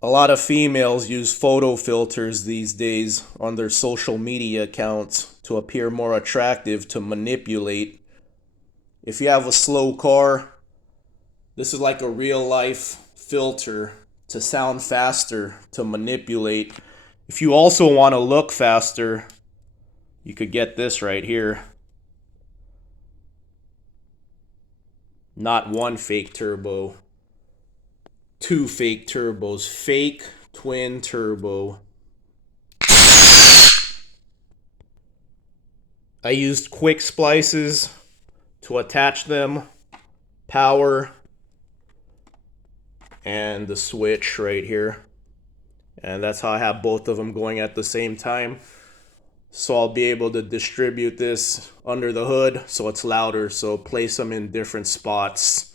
A lot of females use photo filters these days on their social media accounts to appear more attractive to manipulate. If you have a slow car, this is like a real life filter to sound faster to manipulate. If you also want to look faster, you could get this right here. Not one fake turbo, two fake turbos. Fake twin turbo. I used quick splices to attach them, power, and the switch right here. And that's how I have both of them going at the same time. So I'll be able to distribute this under the hood so it's louder. So place them in different spots